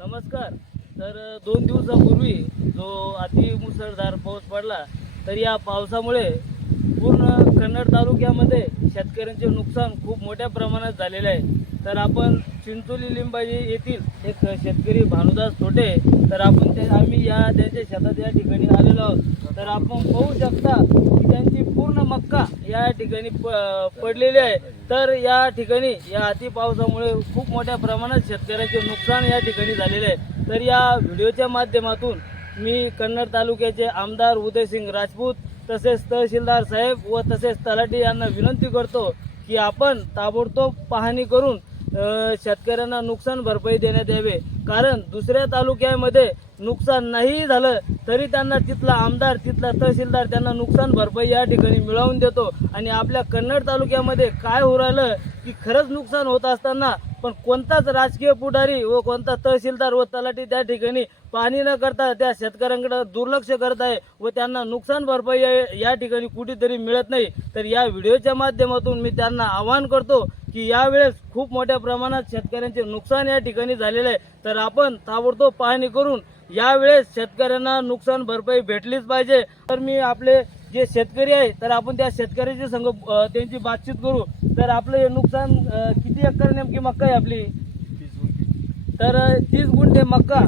नमस्कार. तर दोन दिवसापूर्वी जो अति मुसळधार पाऊस पडला तर या पावसामुळे पूर्ण कन्नड तालुक्यामध्ये शेतकऱ्यांचे नुकसान खूप मोठ्या प्रमाणात झालेले आहे. तर आपण चिंचोली लिंबाजी येथील एक शेतकरी भानुदास थोटे तर आपण ते आम्ही या त्यांच्या शेतात या ठिकाणी आलेलो आहोत. तर आपण पाहू शकता की त्यांची या ठिकाणी प- पडलेली आहे. तर या ठिकाणी या अति पावसामुळे खूप मोठ्या प्रमाणात शेतकऱ्याचे नुकसान या ठिकाणी झालेले आहे. तर या व्हिडिओच्या माध्यमातून मी कन्नड तालुक्याचे आमदार उदयसिंग राजपूत तसेच तहसीलदार साहेब व तसेच तलाठी यांना विनंती करतो की आपण ताबडतोब पाहणी करून शेतकऱ्यांना नुकसान भरपाई देण्यात यावे. कारण दुसऱ्या तालुक्यामध्ये नुकसान नाही झालं तरी त्यांना तिथला आमदार तिथला तहसीलदार त्यांना नुकसान भरपाई या ठिकाणी मिळवून देतो. आणि आपल्या कन्नड तालुक्यामध्ये काय होऊ राहिलं की खरंच नुकसान होत असताना पण कोणताच राजकीय पुढारी व कोणता तहसीलदार व तलाठी त्या ठिकाणी पाणी न करता त्या शेतकऱ्यांकडे दुर्लक्ष करत आहे व त्यांना नुकसान भरपाई या- या ठिकाणी कुठेतरी मिळत नाही. तर या व्हिडिओच्या माध्यमातून मी त्यांना आवाहन करतो की यावेळेस खूप मोठ्या प्रमाणात शेतकऱ्यांचे नुकसान या ठिकाणी झालेले आहे. तर आपण ताबडतोब पाहणी करून यावेळेस शेतकऱ्यांना नुकसान भरपाई भेटलीच पाहिजे. तर मी आपले जे शेतकरी आहे तर आपण त्या शेतकऱ्याच्या संग त्यांची बातचीत करू. तर आपलं हे नुकसान किती एकर नेमकी मक्का आहे आपली? तर तीस गुंठे मक्का.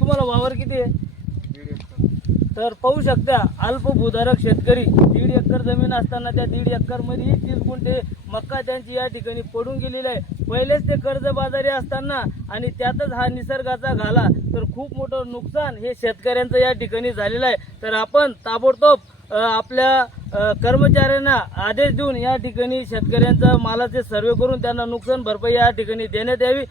तुम्हाला वावर किती आहे? तर पाहू शकता अल्पभूधारक शेतकरी दीड एकर जमीन असताना त्या दीड एकरमध्ये तीस गुंठे मक्का त्यांची या ठिकाणी पडून गेलेली आहे. पहिलेच ते कर्जबाजारी असताना आणि त्यातच हा निसर्गाचा घाला. तर खूप मोठं नुकसान हे शेतकऱ्यांचं या ठिकाणी झालेलं आहे. तर आपण ताबडतोब आपल्या कर्मचाऱ्यांना आदेश देऊन या ठिकाणी शेतकऱ्यांचा मालाचे सर्वे करून त्यांना नुकसान भरपाई या ठिकाणी देण्यात यावी.